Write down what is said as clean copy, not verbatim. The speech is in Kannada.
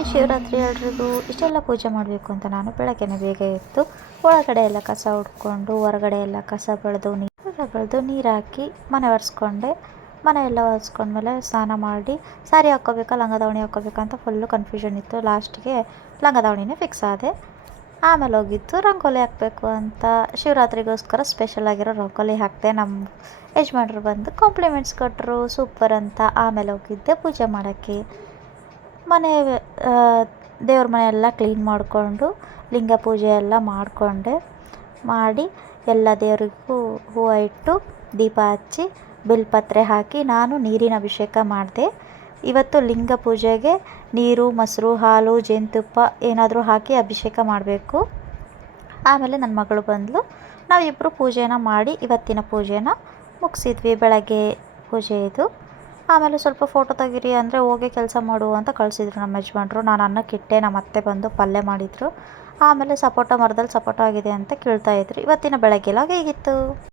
ಈ ಶಿವರಾತ್ರಿ ಎಲ್ರಿಗೂ ಇಷ್ಟೆಲ್ಲ ಪೂಜೆ ಮಾಡಬೇಕು ಅಂತ ನಾನು ಬೆಳಗ್ಗೆನೇ ಬೇಗ ಎದ್ದು ಒಳಗಡೆ ಎಲ್ಲ ಕಸ ಹೊಡ್ಕೊಂಡು ಹೊರಗಡೆ ಎಲ್ಲ ಕಸ ಬೆಳೆದು ನೀರು ಹಾಕಿ ಮನೆ ಒರೆಸ್ಕೊಂಡೆ. ಮನೆ ಎಲ್ಲ ಒರೆಸ್ಕೊಂಡ್ಮೇಲೆ ಸ್ನಾನ ಮಾಡಿ ಸ್ಯಾರಿ ಹಾಕ್ಕೋಬೇಕಾ ಲಂಗ ದಾವಣಿ ಹಾಕ್ಕೋಬೇಕಾ ಅಂತ ಫುಲ್ಲು ಕನ್ಫ್ಯೂಷನ್ ಇತ್ತು. ಲಾಸ್ಟಿಗೆ ಲಂಗ ದಾವಣಿನೇ ಫಿಕ್ಸ್ ಆದೆ. ಆಮೇಲೆ ಹೋಗಿದ್ದು ರಂಗೋಲಿ ಹಾಕಬೇಕು ಅಂತ ಶಿವರಾತ್ರಿಗೋಸ್ಕರ ಸ್ಪೆಷಲ್ ಆಗಿರೋ ರಂಗೋಲಿ ಹಾಕಿದೆ. ನಮ್ಮ ಯಜಮಾನ್ರು ಬಂದು ಕಾಂಪ್ಲಿಮೆಂಟ್ಸ್ ಕೊಟ್ಟರು, ಸೂಪರ್ ಅಂತ. ಆಮೇಲೆ ಹೋಗಿದ್ದೆ ಪೂಜೆ ಮಾಡೋಕ್ಕೆ. ಮನೆ ದೇವ್ರ ಮನೆ ಎಲ್ಲ ಕ್ಲೀನ್ ಮಾಡಿಕೊಂಡು ಲಿಂಗ ಪೂಜೆ ಎಲ್ಲ ಮಾಡಿ ಎಲ್ಲ ದೇವರಿಗೂ ಹೂವು ಇಟ್ಟು ದೀಪ ಹಚ್ಚಿ ಬಿಲ್ಪತ್ರೆ ಹಾಕಿ ನಾನು ನೀರಿನ ಅಭಿಷೇಕ ಮಾಡಿದೆ. ಇವತ್ತು ಲಿಂಗ ಪೂಜೆಗೆ ನೀರು, ಮೊಸರು, ಹಾಲು, ಜೇನುತುಪ್ಪ ಏನಾದರೂ ಹಾಕಿ ಅಭಿಷೇಕ ಮಾಡಬೇಕು. ಆಮೇಲೆ ನನ್ನ ಮಗಳು ಬಂದಳು. ನಾವಿಬ್ಬರು ಪೂಜೆನ ಮಾಡಿ ಇವತ್ತಿನ ಪೂಜೆನ ಮುಗಿಸಿದ್ವಿ. ಬೆಳಗ್ಗೆ ಪೂಜೆ ಇದು. ಆಮೇಲೆ ಸ್ವಲ್ಪ ಫೋಟೋ ತೆಗೀರಿ ಅಂದರೆ ಹೋಗಿ ಕೆಲಸ ಮಾಡು ಅಂತ ಕಳಿಸಿದ್ರು ನಮ್ಮ ಯಜಮಾನ್ರು. ನಾನು ಅನ್ನಕ್ಕಿಟ್ಟೆ, ನಮ್ಮ ಅತ್ತೆ ಬಂದು ಪಲ್ಯ ಮಾಡಿದರು. ಆಮೇಲೆ ಸಪೋಟ ಮರದಲ್ಲಿ ಸಪೋಟ ಆಗಿದೆ ಅಂತ ಕೇಳ್ತಾಯಿದ್ರು. ಇವತ್ತಿನ ಬೆಳಗ್ಗೆ ಎಲ್ಲ ಹೇಗಿತ್ತು?